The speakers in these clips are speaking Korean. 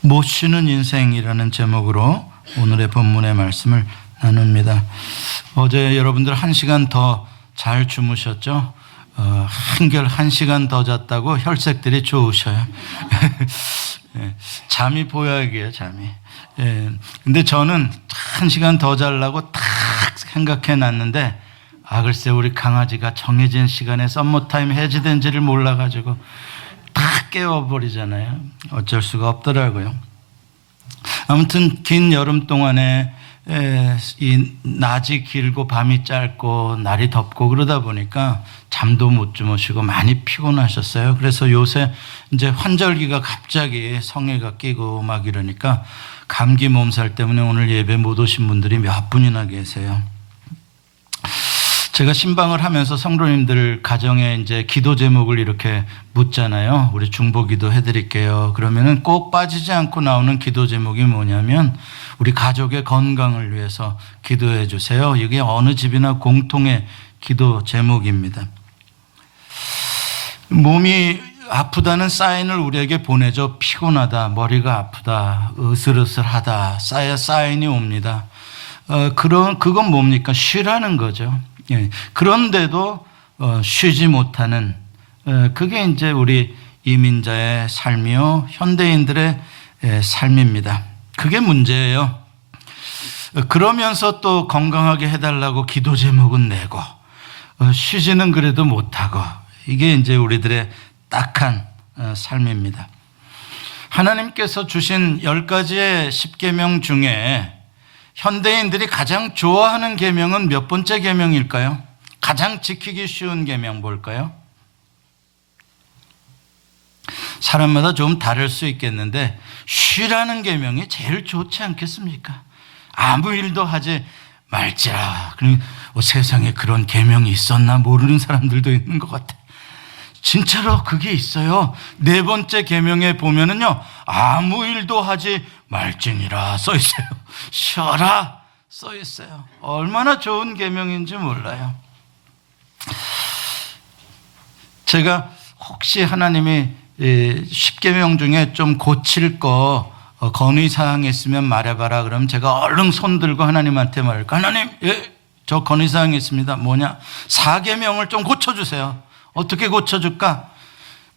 못 쉬는 인생이라는 제목으로 오늘의 본문의 말씀을 나눕니다. 어제 여러분들 1시간 더 잘 주무셨죠? 한결 1시간 더 잤다고 혈색들이 좋으셔요. 잠이 보약이에요, 잠이. 근데 저는 1시간 더 자려고 딱 생각해 놨는데, 글쎄 우리 강아지가 정해진 시간에 썸머타임 해지된지를 몰라가지고 다 깨워버리잖아요. 어쩔 수가 없더라고요. 아무튼 긴 여름 동안에 이 낮이 길고 밤이 짧고 날이 덥고 그러다 보니까 잠도 못 주무시고 많이 피곤하셨어요. 그래서 요새 이제 환절기가 갑자기 성해가 끼고 막 이러니까 감기 몸살 때문에 오늘 예배 못 오신 분들이 몇 분이나 계세요. 제가 신방을 하면서 성도님들 가정에 이제 기도 제목을 이렇게 묻잖아요. 우리 중보기도 해드릴게요. 그러면은 꼭 빠지지 않고 나오는 기도 제목이 뭐냐면 우리 가족의 건강을 위해서 기도해 주세요. 이게 어느 집이나 공통의 기도 제목입니다. 몸이 아프다는 사인을 우리에게 보내죠. 피곤하다, 머리가 아프다, 으슬으슬하다, 사인이 옵니다. 그건 뭡니까? 쉬라는 거죠. 그런데도 쉬지 못하는, 그게 이제 우리 이민자의 삶이요, 현대인들의 삶입니다. 그게 문제예요. 그러면서 또 건강하게 해달라고 기도 제목은 내고 쉬지는 그래도 못하고, 이게 이제 우리들의 딱한 삶입니다. 하나님께서 주신 10가지의 10계명 중에 현대인들이 가장 좋아하는 계명은 몇 번째 계명일까요? 가장 지키기 쉬운 계명 뭘까요? 사람마다 좀 다를 수 있겠는데 쉬라는 계명이 제일 좋지 않겠습니까? 아무 일도 하지 말지라. 세상에 그런 계명이 있었나 모르는 사람들도 있는 것 같아요. 진짜로 그게 있어요. 4번째 계명에 보면은요, 아무 일도 하지 말지니라 써 있어요. 쉬어라 써 있어요. 얼마나 좋은 계명인지 몰라요. 제가 혹시 하나님이 10계명 중에 좀 고칠 거 건의사항 있으면 말해봐라 그러면 제가 얼른 손 들고 하나님한테 말할까? 하나님, 저 건의사항 있습니다. 뭐냐? 4계명을 좀 고쳐주세요. 어떻게 고쳐줄까?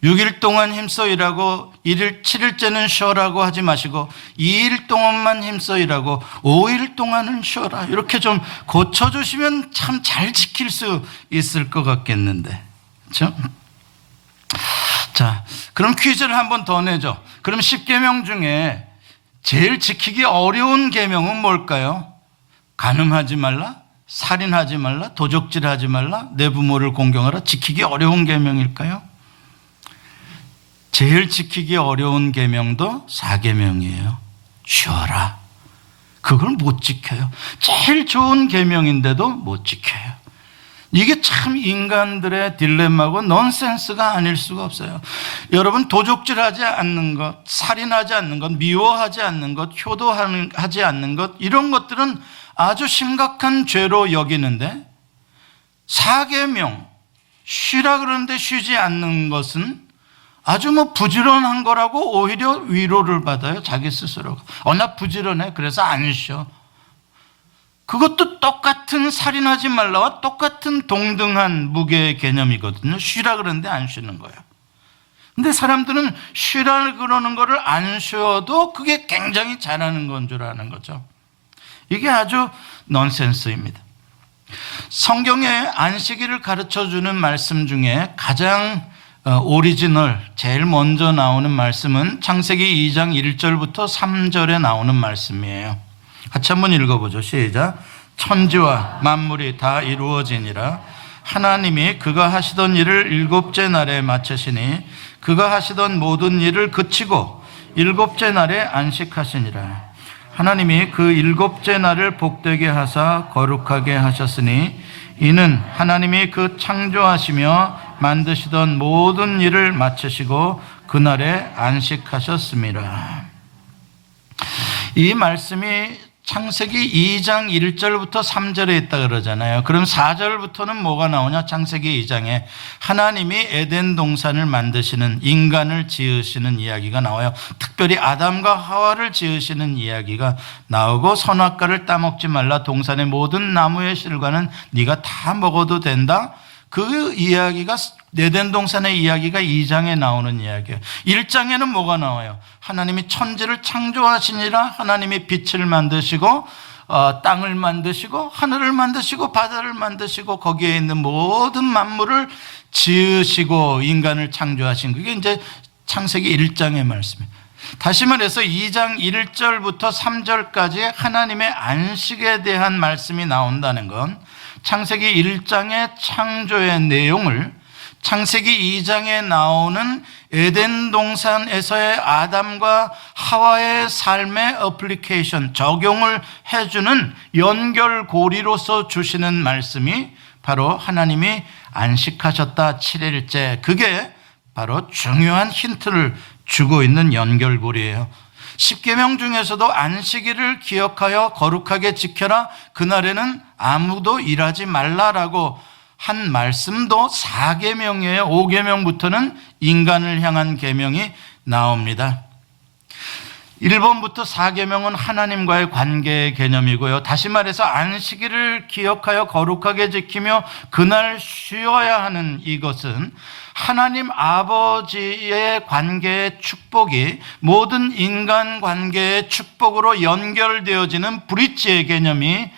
6일 동안 힘써 일하고 7일째는 쉬어라고 하지 마시고 2일 동안만 힘써 일하고 5일 동안은 쉬어라. 이렇게 좀 고쳐주시면 참 잘 지킬 수 있을 것 같겠는데, 그렇죠? 자, 그럼 퀴즈를 한번 더 내죠. 그럼 10계명 중에 제일 지키기 어려운 계명은 뭘까요? 간음하지 말라, 살인하지 말라, 도적질하지 말라, 내 부모를 공경하라. 지키기 어려운 계명일까요? 제일 지키기 어려운 계명도 4계명이에요. 쉬어라. 그걸 못 지켜요. 제일 좋은 계명인데도 못 지켜요. 이게 참 인간들의 딜레마고 넌센스가 아닐 수가 없어요. 여러분, 도적질하지 않는 것, 살인하지 않는 것, 미워하지 않는 것, 효도하지 않는 것, 이런 것들은 아주 심각한 죄로 여기는데 4계명 쉬라 그러는데 쉬지 않는 것은 아주 부지런한 거라고 오히려 위로를 받아요. 자기 스스로가. 나 부지런해. 그래서 안 쉬어. 그것도 똑같은 살인하지 말라와 똑같은 동등한 무게의 개념이거든요. 쉬라 그러는데 안 쉬는 거예요. 근데 사람들은 쉬라 그러는 거를 안 쉬어도 그게 굉장히 잘하는 건 줄 아는 거죠. 이게 아주 넌센스입니다. 성경에 안식일을 가르쳐주는 말씀 중에 가장 오리지널, 제일 먼저 나오는 말씀은 창세기 2장 1절부터 3절에 나오는 말씀이에요. 같이 한번 읽어보죠. 시작. 천지와 만물이 다 이루어지니라. 하나님이 그가 하시던 일을 7째 날에 마치시니 그가 하시던 모든 일을 그치고 7째 날에 안식하시니라. 하나님이 그 7째 날을 복되게 하사 거룩하게 하셨으니 이는 하나님이 그 창조하시며 만드시던 모든 일을 마치시고 그날에 안식하셨습니다. 이 말씀이 창세기 2장 1절부터 3절에 있다 그러잖아요. 그럼 4절부터는 뭐가 나오냐? 창세기 2장에 하나님이 에덴 동산을 만드시는, 인간을 지으시는 이야기가 나와요. 특별히 아담과 하와를 지으시는 이야기가 나오고, 선악과를 따먹지 말라, 동산의 모든 나무의 실과는 네가 다 먹어도 된다. 그 이야기가, 에덴 동산의 이야기가 2장에 나오는 이야기예요. 1장에는 뭐가 나와요? 하나님이 천지를 창조하시니라. 하나님이 빛을 만드시고 땅을 만드시고 하늘을 만드시고 바다를 만드시고 거기에 있는 모든 만물을 지으시고 인간을 창조하신, 그게 이제 창세기 1장의 말씀이에요. 다시 말해서 2장 1절부터 3절까지 하나님의 안식에 대한 말씀이 나온다는 건, 창세기 1장의 창조의 내용을 창세기 2장에 나오는 에덴 동산에서의 아담과 하와의 삶의 어플리케이션, 적용을 해주는 연결고리로서 주시는 말씀이 바로 하나님이 안식하셨다 7일째, 그게 바로 중요한 힌트를 주고 있는 연결고리예요. 십계명 중에서도 안식일을 기억하여 거룩하게 지켜라, 그날에는 아무도 일하지 말라라고 한 말씀도 4계명이에요. 5계명부터는 인간을 향한 계명이 나옵니다. 1번부터 4계명은 하나님과의 관계의 개념이고요. 다시 말해서 안식일을 기억하여 거룩하게 지키며 그날 쉬어야 하는 이것은 하나님 아버지의 관계의 축복이 모든 인간 관계의 축복으로 연결되어지는 브릿지의 개념이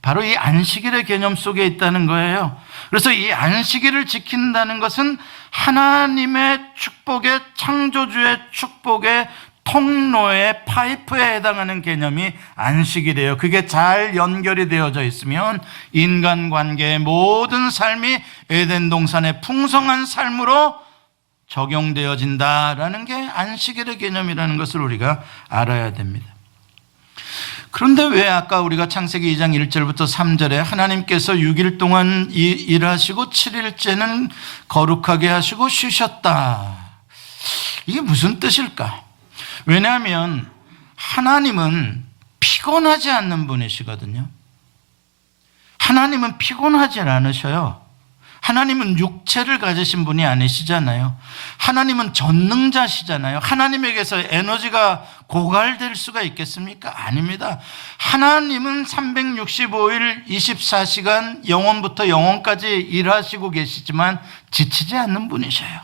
바로 이 안식일의 개념 속에 있다는 거예요. 그래서 이 안식일을 지킨다는 것은 하나님의 축복의, 창조주의 축복의 통로의 파이프에 해당하는 개념이 안식일이에요. 그게 잘 연결이 되어져 있으면 인간관계의 모든 삶이 에덴 동산의 풍성한 삶으로 적용되어진다라는 게 안식일의 개념이라는 것을 우리가 알아야 됩니다. 그런데 왜 아까 우리가 창세기 2장 1절부터 3절에 하나님께서 6일 동안 일하시고 7일째는 거룩하게 하시고 쉬셨다, 이게 무슨 뜻일까? 왜냐하면 하나님은 피곤하지 않는 분이시거든요. 하나님은 피곤하지 않으셔요. 하나님은 육체를 가지신 분이 아니시잖아요. 하나님은 전능자시잖아요. 하나님에게서 에너지가 고갈될 수가 있겠습니까? 아닙니다. 하나님은 365일 24시간 영원부터 영원까지 일하시고 계시지만 지치지 않는 분이셔요.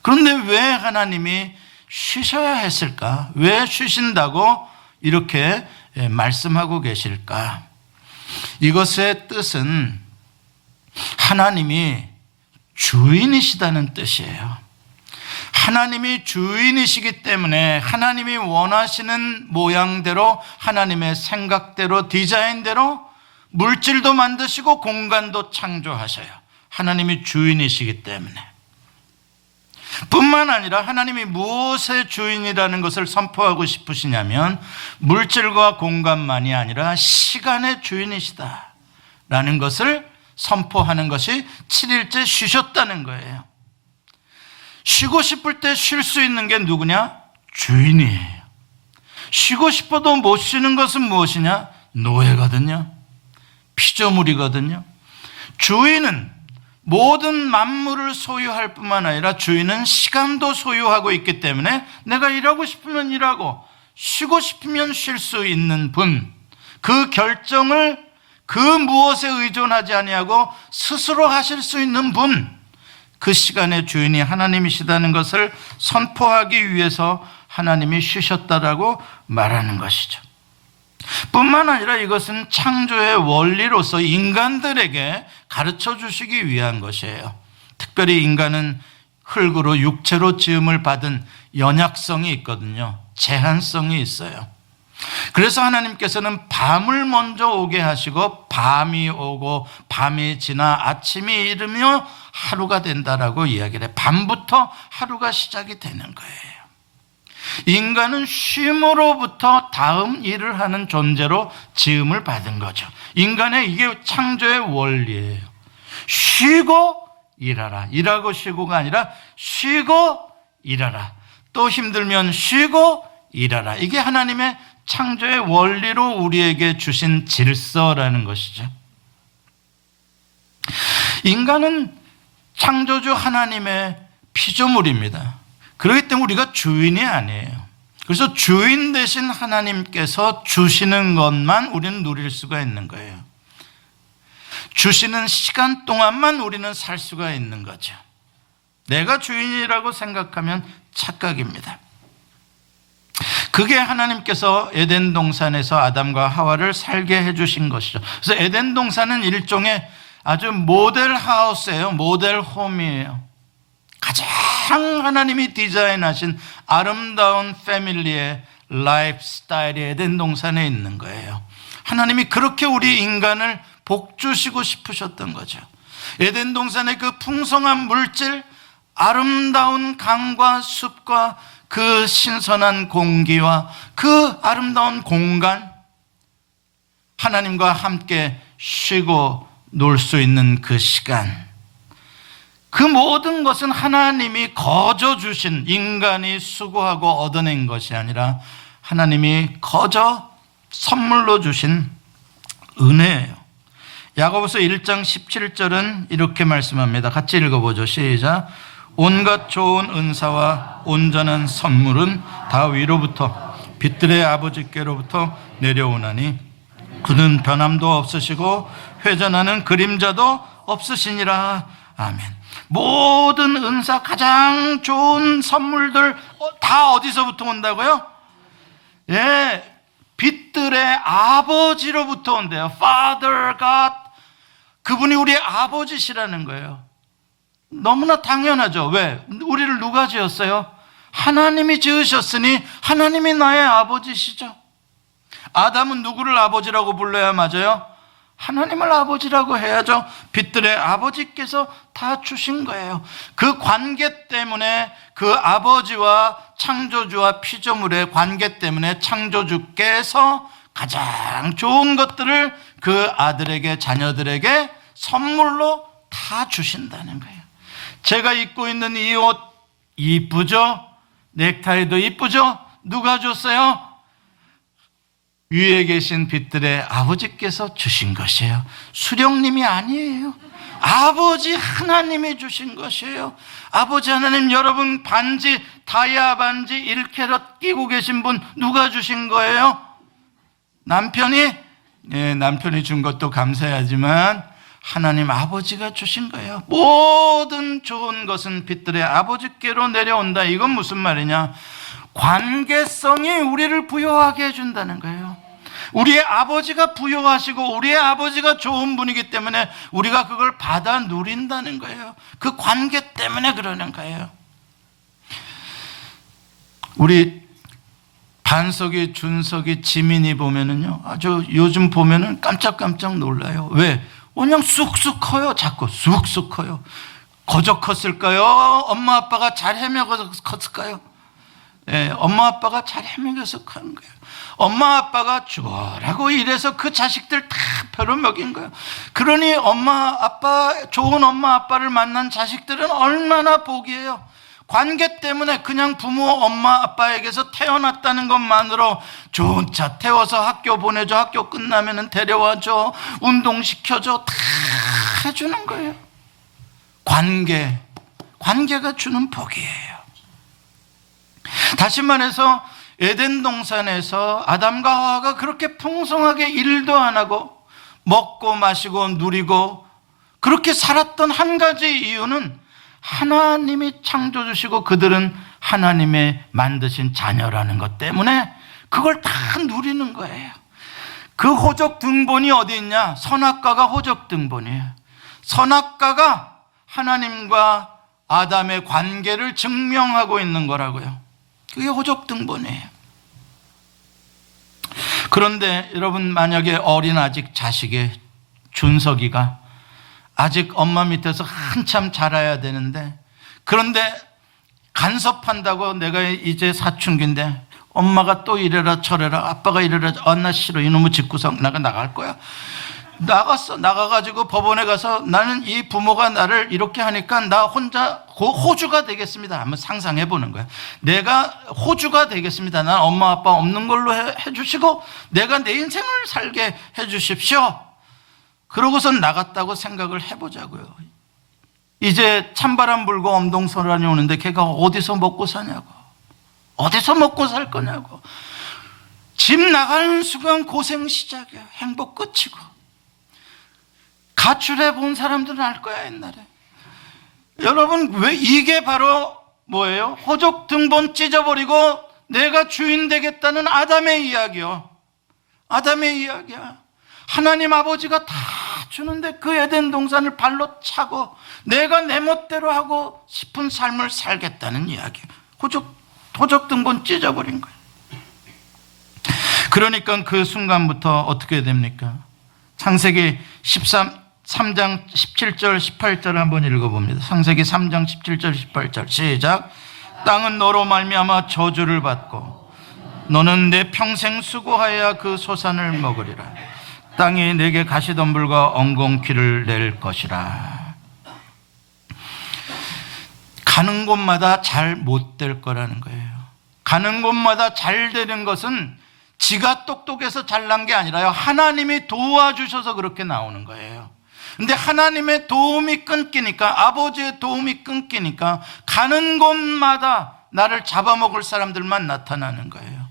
그런데 왜 하나님이 쉬셔야 했을까? 왜 쉬신다고 이렇게 말씀하고 계실까? 이것의 뜻은 하나님이 주인이시다는 뜻이에요. 하나님이 주인이시기 때문에 하나님이 원하시는 모양대로, 하나님의 생각대로, 디자인대로 물질도 만드시고 공간도 창조하셔요. 하나님이 주인이시기 때문에. 뿐만 아니라 하나님이 무엇의 주인이라는 것을 선포하고 싶으시냐면 물질과 공간만이 아니라 시간의 주인이시다라는 것을 선포하는 것이 7일째 쉬셨다는 거예요. 쉬고 싶을 때 쉴 수 있는 게 누구냐? 주인이에요. 쉬고 싶어도 못 쉬는 것은 무엇이냐? 노예거든요. 피조물이거든요. 주인은 모든 만물을 소유할 뿐만 아니라 주인은 시간도 소유하고 있기 때문에 내가 일하고 싶으면 일하고 쉬고 싶으면 쉴 수 있는 분, 그 결정을 그 무엇에 의존하지 아니하고 스스로 하실 수 있는 분, 그 시간의 주인이 하나님이시다는 것을 선포하기 위해서 하나님이 쉬셨다라고 말하는 것이죠. 뿐만 아니라 이것은 창조의 원리로서 인간들에게 가르쳐 주시기 위한 것이에요. 특별히 인간은 흙으로 육체로 지음을 받은 연약성이 있거든요. 제한성이 있어요. 그래서 하나님께서는 밤을 먼저 오게 하시고 밤이 오고 밤이 지나 아침이 이르며 하루가 된다라고 이야기를 해요. 밤부터 하루가 시작이 되는 거예요. 인간은 쉼으로부터 다음 일을 하는 존재로 지음을 받은 거죠. 인간의 이게 창조의 원리예요. 쉬고 일하라. 일하고 쉬고가 아니라 쉬고 일하라. 또 힘들면 쉬고 일하라. 이게 하나님의 창조의 원리로 우리에게 주신 질서라는 것이죠. 인간은 창조주 하나님의 피조물입니다. 그렇기 때문에 우리가 주인이 아니에요. 그래서 주인 대신 하나님께서 주시는 것만 우리는 누릴 수가 있는 거예요. 주시는 시간 동안만 우리는 살 수가 있는 거죠. 내가 주인이라고 생각하면 착각입니다. 그게 하나님께서 에덴 동산에서 아담과 하와를 살게 해주신 것이죠. 그래서 에덴 동산은 일종의 아주 모델 하우스예요. 모델 홈이에요. 가장 하나님이 디자인하신 아름다운 패밀리의 라이프 스타일이 에덴 동산에 있는 거예요. 하나님이 그렇게 우리 인간을 복주시고 싶으셨던 거죠. 에덴 동산의 그 풍성한 물질, 아름다운 강과 숲과 그 신선한 공기와 그 아름다운 공간, 하나님과 함께 쉬고 놀 수 있는 그 시간, 그 모든 것은 하나님이 거저 주신, 인간이 수고하고 얻어낸 것이 아니라 하나님이 거저 선물로 주신 은혜예요. 야고보서 1장 17절은 이렇게 말씀합니다. 같이 읽어보죠. 시작. 온갖 좋은 은사와 온전한 선물은 다 위로부터 빛들의 아버지께로부터 내려오나니 그는 변함도 없으시고 회전하는 그림자도 없으시니라. 아멘. 모든 은사, 가장 좋은 선물들 다 어디서부터 온다고요? 예, 빛들의 아버지로부터 온대요. Father God. 그분이 우리의 아버지시라는 거예요. 너무나 당연하죠. 왜? 우리를 누가 지었어요? 하나님이 지으셨으니 하나님이 나의 아버지시죠. 아담은 누구를 아버지라고 불러야 맞아요? 하나님을 아버지라고 해야죠. 빛들의 아버지께서 다 주신 거예요. 그 관계 때문에, 그 아버지와 창조주와 피조물의 관계 때문에 창조주께서 가장 좋은 것들을 그 아들에게, 자녀들에게 선물로 다 주신다는 거예요. 제가 입고 있는 이 옷 이쁘죠? 넥타이도 이쁘죠? 누가 줬어요? 위에 계신 빛들의 아버지께서 주신 것이에요. 수령님이 아니에요. 아버지 하나님이 주신 것이에요. 아버지 하나님, 여러분 반지, 다이아 반지 1캐럿 끼고 계신 분 누가 주신 거예요? 남편이? 예, 남편이 준 것도 감사하지만 하나님 아버지가 주신 거예요. 모든 좋은 것은 빛들의 아버지께로 내려온다. 이건 무슨 말이냐? 관계성이 우리를 부여하게 해준다는 거예요. 우리의 아버지가 부여하시고 우리의 아버지가 좋은 분이기 때문에 우리가 그걸 받아 누린다는 거예요. 그 관계 때문에 그러는 거예요. 우리 반석이, 준석이, 지민이 보면은요, 아주 요즘 보면은 깜짝깜짝 놀라요. 왜? 그냥 쑥쑥 커요. 자꾸 쑥쑥 커요. 거저 컸을까요? 엄마 아빠가 잘 헤매서 컸을까요? 예, 엄마 아빠가 잘 헤매서 큰 거예요. 엄마 아빠가 죽어라고 이래서 그 자식들 다 벼로 먹인 거예요. 그러니 엄마 아빠, 좋은 엄마 아빠를 만난 자식들은 얼마나 복이에요. 관계 때문에 그냥 부모 엄마 아빠에게서 태어났다는 것만으로 좋은 차 태워서 학교 보내줘, 학교 끝나면 데려와줘, 운동시켜줘, 다 해주는 거예요. 관계가 주는 복이에요. 다시 말해서 에덴 동산에서 아담과 하와가 그렇게 풍성하게 일도 안 하고 먹고 마시고 누리고 그렇게 살았던 한 가지 이유는 하나님이 창조주시고 그들은 하나님의 만드신 자녀라는 것 때문에 그걸 다 누리는 거예요. 그 호적 등본이 어디 있냐? 선악과가 호적 등본이에요. 선악과가 하나님과 아담의 관계를 증명하고 있는 거라고요. 그게 호적 등본이에요. 그런데 여러분, 만약에 어린 아직 자식의 준석이가 아직 엄마 밑에서 한참 자라야 되는데, 그런데 간섭한다고, 내가 이제 사춘기인데 엄마가 또 이래라 저래라, 아빠가 이래라, 나 싫어, 이놈의 집구석 나가 나갈 거야, 나가가지고 법원에 가서 나는 이 부모가 나를 이렇게 하니까 나 혼자 호주가 되겠습니다. 한번 상상해 보는 거야. 내가 호주가 되겠습니다. 난 엄마 아빠 없는 걸로 해주시고 내가 내 인생을 살게 해주십시오. 그러고선 나갔다고 생각을 해보자고요. 이제 찬바람 불고 엄동설안이 오는데 걔가 어디서 먹고 사냐고, 어디서 먹고 살 거냐고. 집 나가는 순간 고생 시작이야. 행복 끝이고. 가출해 본 사람들은 알 거야, 옛날에. 여러분, 왜 이게 바로 뭐예요? 호적 등본 찢어버리고 내가 주인 되겠다는 아담의 이야기요. 아담의 이야기야. 하나님 아버지가 다 주는데 그 에덴 동산을 발로 차고 내가 내 멋대로 하고 싶은 삶을 살겠다는 이야기. 호적 등본 찢어버린 거예요. 그러니까 그 순간부터 어떻게 됩니까? 창세기 3장 17절 18절 한번 읽어봅니다. 창세기 3장 17절 18절 시작. 땅은 너로 말미암아 저주를 받고 너는 내 평생 수고하여야 그 소산을 먹으리라. 땅이 내게 가시덤불과 엉겅퀴를 낼 것이라. 가는 곳마다 잘 못 될 거라는 거예요. 가는 곳마다 잘 되는 것은 지가 똑똑해서 잘난 게 아니라요, 하나님이 도와주셔서 그렇게 나오는 거예요. 근데 하나님의 도움이 끊기니까, 아버지의 도움이 끊기니까 가는 곳마다 나를 잡아먹을 사람들만 나타나는 거예요.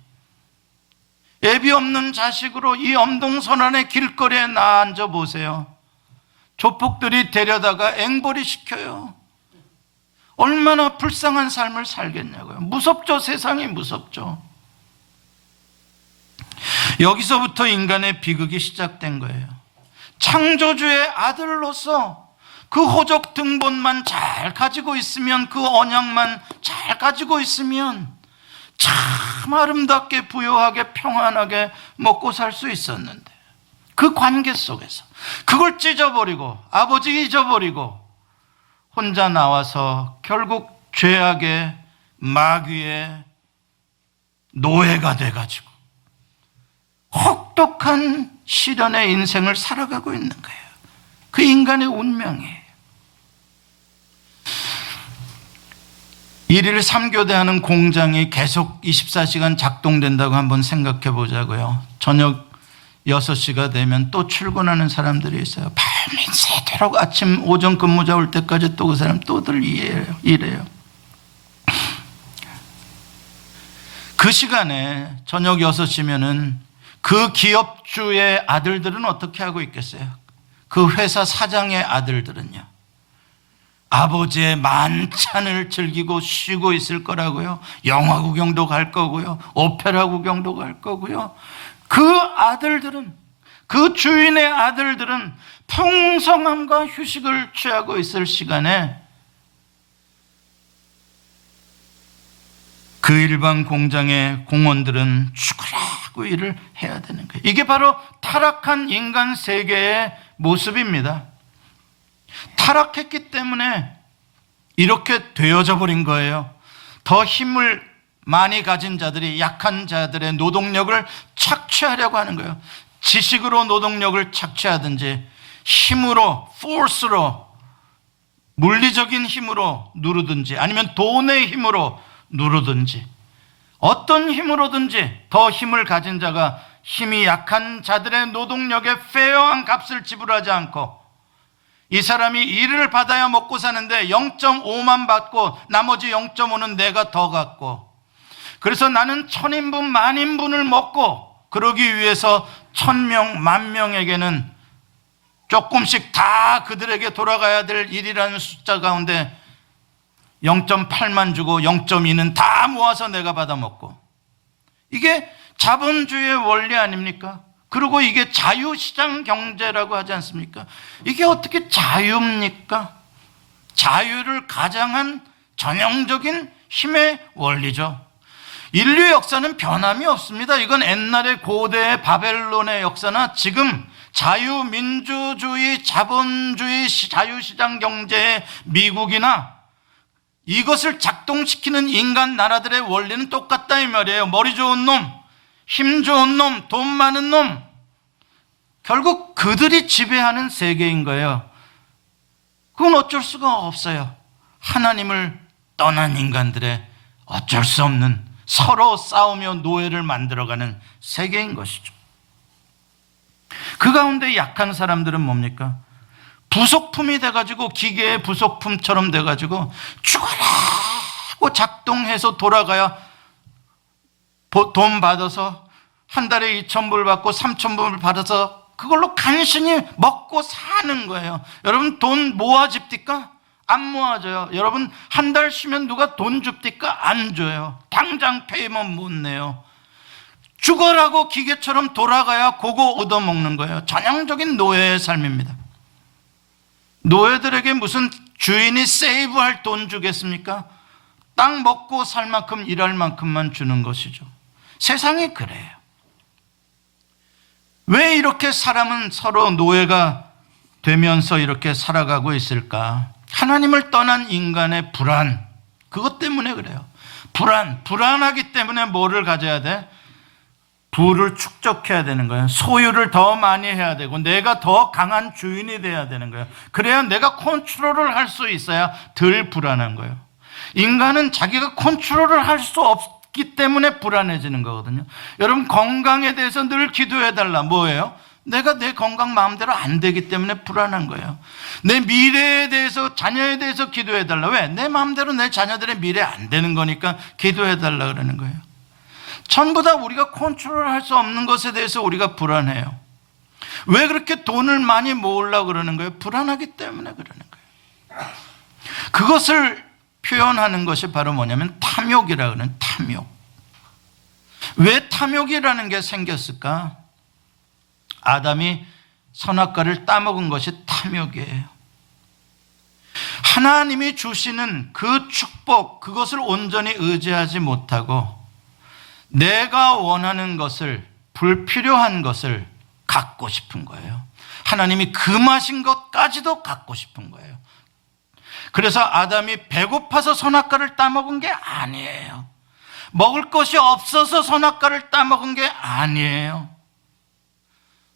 애비 없는 자식으로 이 엄동선안의 길거리에 앉아 보세요. 조폭들이 데려다가 앵벌이 시켜요. 얼마나 불쌍한 삶을 살겠냐고요. 무섭죠. 세상이 무섭죠. 여기서부터 인간의 비극이 시작된 거예요. 창조주의 아들로서 그 호적 등본만 잘 가지고 있으면, 그 언약만 잘 가지고 있으면 참 아름답게 부유하게 평안하게 먹고 살 수 있었는데, 그 관계 속에서 그걸 찢어버리고 아버지 잊어버리고 혼자 나와서 결국 죄악의 마귀의 노예가 돼가지고 혹독한 시련의 인생을 살아가고 있는 거예요. 그 인간의 운명이에요. 1일 3교대하는 공장이 계속 24시간 작동된다고 한번 생각해 보자고요. 저녁 6시가 되면 또 출근하는 사람들이 있어요. 밤새도록 아침 오전 근무자 올 때까지 또 그 사람 또들 일해요. 그 시간에 저녁 6시면은 그 기업주의 아들들은 어떻게 하고 있겠어요? 그 회사 사장의 아들들은요, 아버지의 만찬을 즐기고 쉬고 있을 거라고요. 영화 구경도 갈 거고요, 오페라 구경도 갈 거고요. 그 아들들은, 그 주인의 아들들은 풍성함과 휴식을 취하고 있을 시간에 그 일반 공장의 공원들은 죽으라고 일을 해야 되는 거예요. 이게 바로 타락한 인간 세계의 모습입니다. 타락했기 때문에 이렇게 되어져 버린 거예요. 더 힘을 많이 가진 자들이 약한 자들의 노동력을 착취하려고 하는 거예요. 지식으로 노동력을 착취하든지 힘으로, force로, 물리적인 힘으로 누르든지 아니면 돈의 힘으로 누르든지, 어떤 힘으로든지 더 힘을 가진 자가 힘이 약한 자들의 노동력에 페어한 값을 지불하지 않고, 이 사람이 일을 받아야 먹고 사는데 0.5만 받고 나머지 0.5는 내가 더 갖고, 그래서 나는 1000인분, 10,000인분을 먹고, 그러기 위해서 1000명, 10,000명에게는 조금씩 다 그들에게 돌아가야 될 일이라는 숫자 가운데 0.8만 주고 0.2는 다 모아서 내가 받아먹고, 이게 자본주의의 원리 아닙니까? 그리고 이게 자유시장 경제라고 하지 않습니까? 이게 어떻게 자유입니까? 자유를 가장한 전형적인 힘의 원리죠. 인류 역사는 변함이 없습니다. 이건 옛날의 고대의 바벨론의 역사나 지금 자유민주주의, 자본주의, 자유시장 경제의 미국이나 이것을 작동시키는 인간 나라들의 원리는 똑같다 이 말이에요. 머리 좋은 놈, 힘 좋은 놈, 돈 많은 놈, 결국 그들이 지배하는 세계인 거예요. 그건 어쩔 수가 없어요. 하나님을 떠난 인간들의 어쩔 수 없는 서로 싸우며 노예를 만들어가는 세계인 것이죠. 그 가운데 약한 사람들은 뭡니까? 부속품이 돼가지고 기계의 부속품처럼 돼가지고 죽어라고 작동해서 돌아가야 돈 받아서 한 달에 2,000불 받고 3,000불 받아서 그걸로 간신히 먹고 사는 거예요. 여러분 돈 모아집니까? 안 모아져요. 여러분 한 달 쉬면 누가 돈 줍니까? 안 줘요. 당장 페이면 못 내요. 죽어라고 기계처럼 돌아가야 그거 얻어먹는 거예요. 전형적인 노예의 삶입니다. 노예들에게 무슨 주인이 세이브할 돈 주겠습니까? 땅 먹고 살 만큼 일할 만큼만 주는 것이죠. 세상이 그래요. 왜 이렇게 사람은 서로 노예가 되면서 이렇게 살아가고 있을까? 하나님을 떠난 인간의 불안, 그것 때문에 그래요. 불안하기 때문에 뭐를 가져야 돼? 부를 축적해야 되는 거예요. 소유를 더 많이 해야 되고 내가 더 강한 주인이 돼야 되는 거예요. 그래야 내가 컨트롤을 할 수 있어야 덜 불안한 거예요. 인간은 자기가 컨트롤을 할 수 없기 때문에 불안해지는 거거든요. 여러분 건강에 대해서 늘 기도해달라. 뭐예요? 내가 내 건강 마음대로 안 되기 때문에 불안한 거예요. 내 미래에 대해서, 자녀에 대해서 기도해달라. 왜? 내 마음대로 내 자녀들의 미래 안 되는 거니까 기도해달라 그러는 거예요. 전부 다 우리가 컨트롤할 수 없는 것에 대해서 우리가 불안해요. 왜 그렇게 돈을 많이 모으려고 그러는 거예요? 불안하기 때문에 그러는 거예요. 그것을 표현하는 것이 바로 뭐냐면 탐욕이라고 하는 탐욕. 왜 탐욕이라는 게 생겼을까? 아담이 선악과를 따먹은 것이 탐욕이에요. 하나님이 주시는 그 축복, 그것을 온전히 의지하지 못하고 내가 원하는 것을, 불필요한 것을 갖고 싶은 거예요. 하나님이 금하신 것까지도 갖고 싶은 거예요. 그래서 아담이 배고파서 선악과를 따먹은 게 아니에요. 먹을 것이 없어서 선악과를 따먹은 게 아니에요.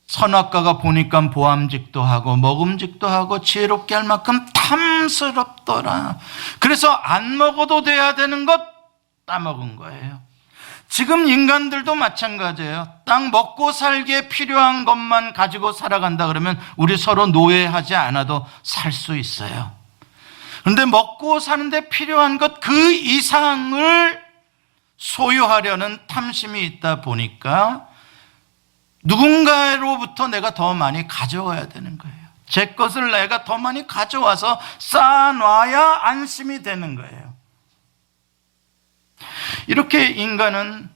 선악과가 보니까 보암직도 하고 먹음직도 하고 지혜롭게 할 만큼 탐스럽더라. 그래서 안 먹어도 돼야 되는 것 따먹은 거예요. 지금 인간들도 마찬가지예요. 딱 먹고 살기에 필요한 것만 가지고 살아간다 그러면 우리 서로 노예하지 않아도 살 수 있어요. 그런데 먹고 사는데 필요한 것 그 이상을 소유하려는 탐심이 있다 보니까 누군가로부터 내가 더 많이 가져와야 되는 거예요. 제 것을 내가 더 많이 가져와서 쌓아놔야 안심이 되는 거예요. 이렇게 인간은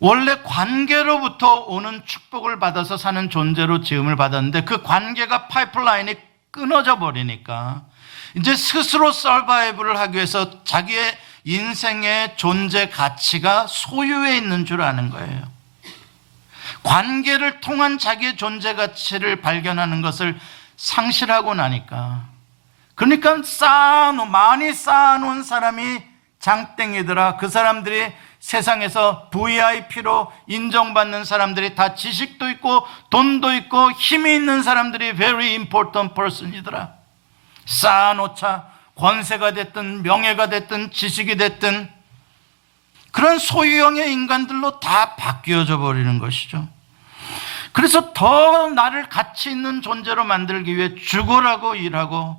원래 관계로부터 오는 축복을 받아서 사는 존재로 지음을 받았는데 그 관계가 파이프라인이 끊어져 버리니까 이제 스스로 서바이브를 하기 위해서 자기의 인생의 존재 가치가 소유에 있는 줄 아는 거예요. 관계를 통한 자기의 존재 가치를 발견하는 것을 상실하고 나니까, 그러니까 많이 쌓아놓은 사람이 장땡이더라. 그 사람들이 세상에서 VIP로 인정받는 사람들이 다 지식도 있고 돈도 있고 힘이 있는 사람들이 very important person이더라. 쌓아놓자 권세가 됐든 명예가 됐든 지식이 됐든 그런 소유형의 인간들로 다 바뀌어져 버리는 것이죠. 그래서 더 나를 가치 있는 존재로 만들기 위해 죽으라고 일하고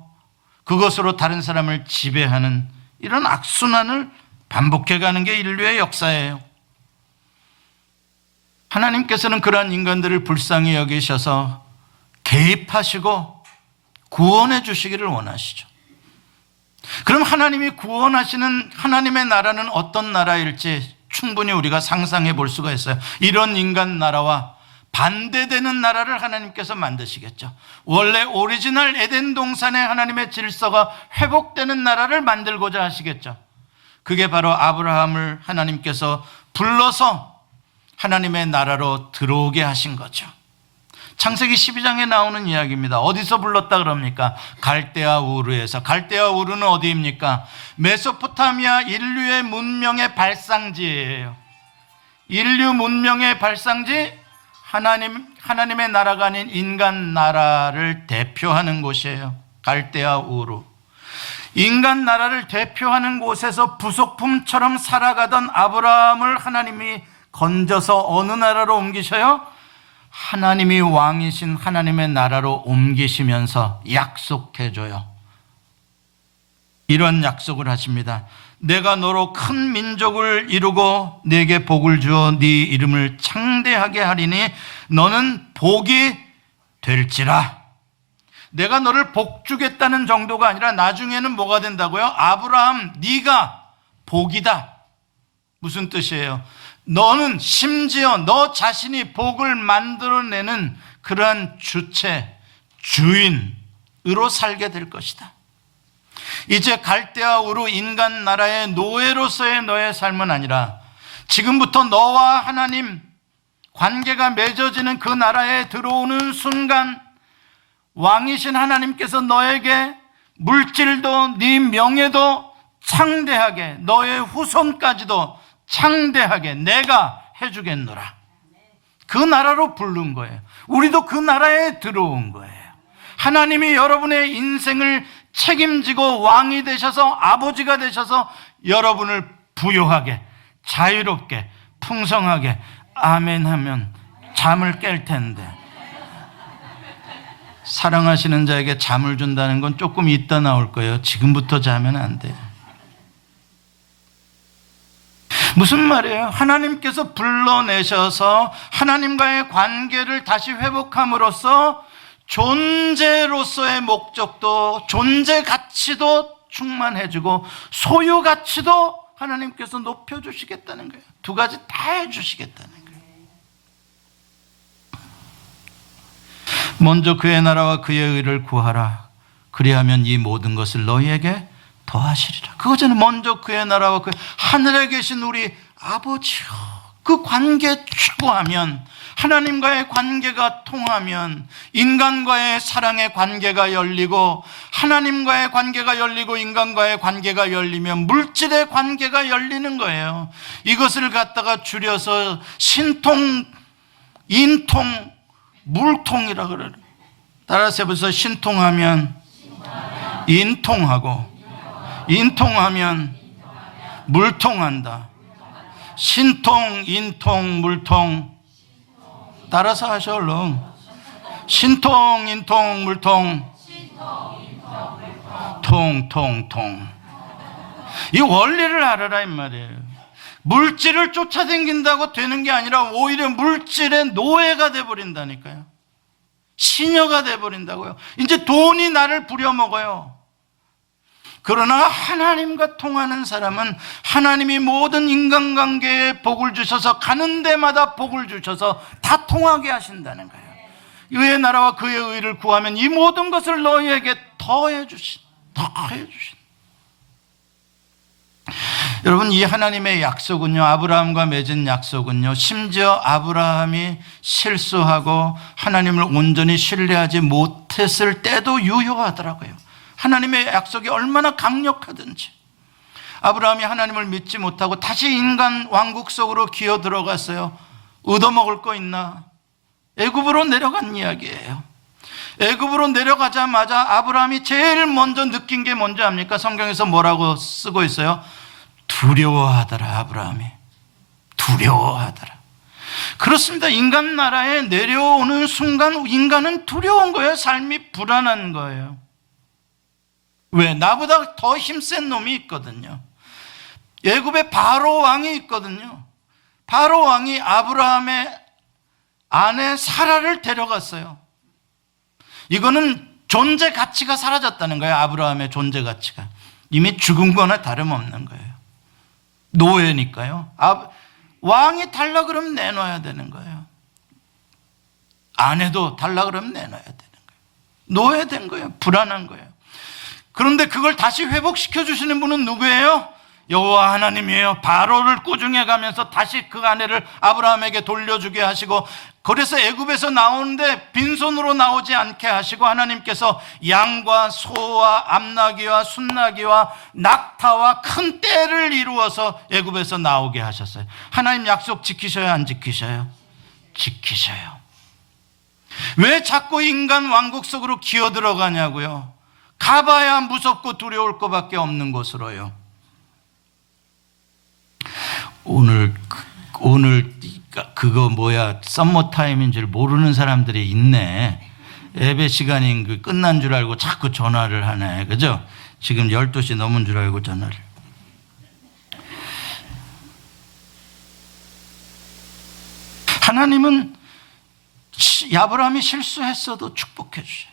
그것으로 다른 사람을 지배하는 이런 악순환을 반복해가는 게 인류의 역사예요. 하나님께서는 그러한 인간들을 불쌍히 여기셔서 개입하시고 구원해 주시기를 원하시죠. 그럼 하나님이 구원하시는 하나님의 나라는 어떤 나라일지 충분히 우리가 상상해 볼 수가 있어요. 이런 인간 나라와 반대되는 나라를 하나님께서 만드시겠죠. 원래 오리지널 에덴 동산의 하나님의 질서가 회복되는 나라를 만들고자 하시겠죠. 그게 바로 아브라함을 하나님께서 불러서 하나님의 나라로 들어오게 하신 거죠. 창세기 12장에 나오는 이야기입니다. 어디서 불렀다 그럽니까? 갈대아 우르에서. 갈대아 우르는 어디입니까? 메소포타미아 인류의 문명의 발상지예요. 인류 문명의 발상지 하나님의 나라가 아닌 인간 나라를 대표하는 곳이에요. 갈대아 우르. 인간 나라를 대표하는 곳에서 부속품처럼 살아가던 아브라함을 하나님이 건져서 어느 나라로 옮기셔요? 하나님이 왕이신 하나님의 나라로 옮기시면서 약속해줘요. 이런 약속을 하십니다. 내가 너로 큰 민족을 이루고 네게 복을 주어 네 이름을 창대하게 하리니 너는 복이 될지라. 내가 너를 복 주겠다는 정도가 아니라 나중에는 뭐가 된다고요? 아브라함, 네가 복이다. 무슨 뜻이에요? 너는 심지어 너 자신이 복을 만들어내는 그러한 주체, 주인으로 살게 될 것이다. 이제 갈대아 우르 인간 나라의 노예로서의 너의 삶은 아니라 지금부터 너와 하나님 관계가 맺어지는 그 나라에 들어오는 순간 왕이신 하나님께서 너에게 물질도 네 명예도 창대하게, 너의 후손까지도 창대하게 내가 해주겠노라. 그 나라로 부른 거예요. 우리도 그 나라에 들어온 거예요. 하나님이 여러분의 인생을 책임지고 왕이 되셔서, 아버지가 되셔서 여러분을 부유하게, 자유롭게, 풍성하게 아멘 하면 잠을 깰 텐데, 사랑하시는 자에게 잠을 준다는 건 조금 이따 나올 거예요. 지금부터 자면 안 돼요. 무슨 말이에요? 하나님께서 불러내셔서 하나님과의 관계를 다시 회복함으로써 존재로서의 목적도, 존재 가치도 충만해지고 소유 가치도 하나님께서 높여주시겠다는 거예요. 두 가지 다 해주시겠다는 거예요. 먼저 그의 나라와 그의 의를 구하라. 그리하면 이 모든 것을 너희에게 더하시리라. 그거잖아요. 먼저 그의 나라와 그 하늘에 계신 우리 아버지요, 그 관계 추구하면, 하나님과의 관계가 통하면 인간과의 사랑의 관계가 열리고, 하나님과의 관계가 열리고 인간과의 관계가 열리면 물질의 관계가 열리는 거예요. 이것을 갖다가 줄여서 신통, 인통, 물통이라 그래요. 따라서 해보세요. 신통하면 인통하고, 인통하면 물통한다. 신통, 인통, 물통. 따라서 하셔 얼른. 신통, 인통, 물통. 통통통. 이 원리를 알아라 이 말이에요. 물질을 쫓아다닌다고 되는 게 아니라 오히려 물질의 노예가 돼버린다니까요. 시녀가 돼버린다고요. 이제 돈이 나를 부려먹어요. 그러나 하나님과 통하는 사람은 하나님이 모든 인간관계에 복을 주셔서 가는 데마다 복을 주셔서 다 통하게 하신다는 거예요. 그의 나라와 그의 의를 구하면 이 모든 것을 너희에게 더해 주신. 여러분, 이 하나님의 약속은요, 아브라함과 맺은 약속은요, 심지어 아브라함이 실수하고 하나님을 온전히 신뢰하지 못했을 때도 유효하더라고요. 하나님의 약속이 얼마나 강력하든지. 아브라함이 하나님을 믿지 못하고 다시 인간 왕국 속으로 기어 들어갔어요. 얻어먹을 거 있나? 애굽으로 내려간 이야기예요. 애굽으로 내려가자마자 아브라함이 제일 먼저 느낀 게 뭔지 압니까? 성경에서 뭐라고 쓰고 있어요? 두려워하더라. 아브라함이 두려워하더라. 그렇습니다. 인간 나라에 내려오는 순간 인간은 두려운 거예요. 삶이 불안한 거예요. 왜? 나보다 더 힘센 놈이 있거든요. 애굽에 바로 왕이 있거든요. 바로 왕이 아브라함의 아내 사라를 데려갔어요. 이거는 존재 가치가 사라졌다는 거예요. 아브라함의 존재 가치가 이미 죽은 거나 다름없는 거예요. 노예니까요. 왕이 달라 그러면 내놔야 되는 거예요. 아내도 달라 그러면 내놔야 되는 거예요. 노예된 거예요. 불안한 거예요. 그런데 그걸 다시 회복시켜 주시는 분은 누구예요? 여호와 하나님이에요. 바로를 꾸중해 가면서 다시 그 아내를 아브라함에게 돌려주게 하시고, 그래서 애굽에서 나오는데 빈손으로 나오지 않게 하시고, 하나님께서 양과 소와 암나귀와 순나귀와 낙타와 큰 떼를 이루어서 애굽에서 나오게 하셨어요. 하나님 약속 지키셔요, 안 지키셔요? 지키셔요. 왜 자꾸 인간 왕국 속으로 기어 들어가냐고요? 가봐야 무섭고 두려울 것밖에 없는 곳으로요. 오늘 그거 썸머 타임인 줄 모르는 사람들이 있네. 예배 시간인 끝난 줄 알고 자꾸 전화를 하네. 그죠? 지금 12시 넘은 줄 알고 전화를. 하나님은 아브라함이 실수했어도 축복해 주셔요.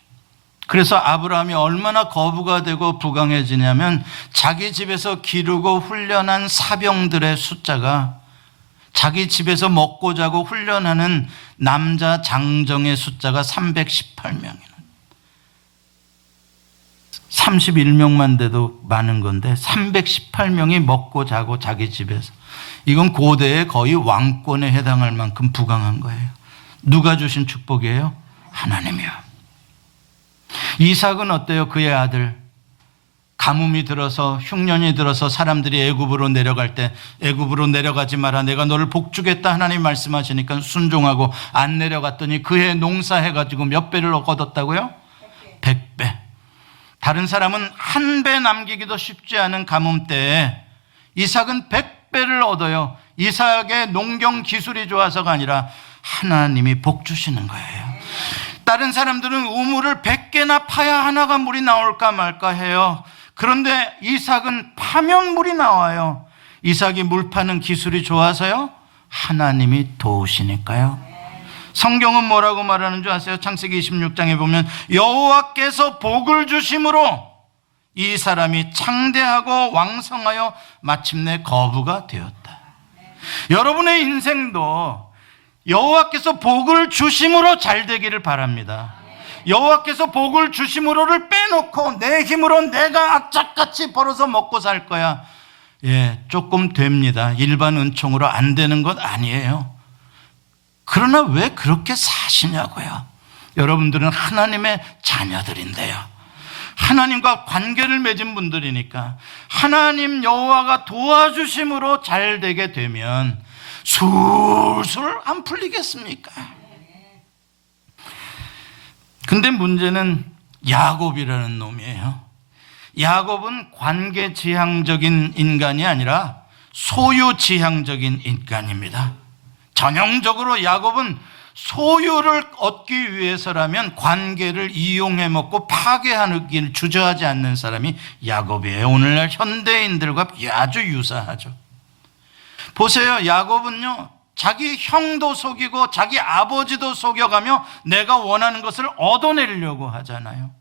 그래서 아브라함이 얼마나 거부가 되고 부강해지냐면 자기 집에서 기르고 훈련한 사병들의 숫자가 자기 집에서 먹고 자고 훈련하는 남자 장정의 숫자가 318명이에요. 31명만 돼도 많은 건데 318명이 먹고 자고 자기 집에서. 이건 고대의 거의 왕권에 해당할 만큼 부강한 거예요. 누가 주신 축복이에요? 하나님이요. 이삭은 어때요? 그의 아들. 가뭄이 들어서 흉년이 들어서 사람들이 애굽으로 내려갈 때 애굽으로 내려가지 마라, 내가 너를 복주겠다 하나님 말씀하시니까 순종하고 안 내려갔더니 그해 농사해가지고 몇 배를 얻었다고요? 100배. 다른 사람은 한 배 남기기도 쉽지 않은 가뭄 때에 이삭은 100배를 얻어요. 이삭의 농경 기술이 좋아서가 아니라 하나님이 복 주시는 거예요. 다른 사람들은 우물을 100개나 파야 하나가 물이 나올까 말까 해요. 그런데 이삭은 파면 물이 나와요. 이삭이 물 파는 기술이 좋아서요? 하나님이 도우시니까요. 성경은 뭐라고 말하는 줄 아세요? 창세기 26장에 보면 여호와께서 복을 주심으로 이 사람이 창대하고 왕성하여 마침내 거부가 되었다. 여러분의 인생도 여호와께서 복을 주심으로 잘 되기를 바랍니다. 여호와께서 복을 주심으로를 빼놓고 내 힘으로 내가 악착같이 벌어서 먹고 살 거야. 조금 됩니다. 일반 은총으로 안 되는 것 아니에요. 그러나 왜 그렇게 사시냐고요? 여러분들은 하나님의 자녀들인데요. 하나님과 관계를 맺은 분들이니까 하나님 여호와가 도와주심으로 잘 되게 되면 술술 안 풀리겠습니까? 근데 문제는 야곱이라는 놈이에요. 야곱은 관계지향적인 인간이 아니라 소유지향적인 인간입니다. 전형적으로 야곱은 소유를 얻기 위해서라면 관계를 이용해 먹고 파괴하기를 주저하지 않는 사람이 야곱이에요. 오늘날 현대인들과 아주 유사하죠. 보세요. 야곱은요, 자기 형도 속이고 자기 아버지도 속여가며 내가 원하는 것을 얻어내려고 하잖아요.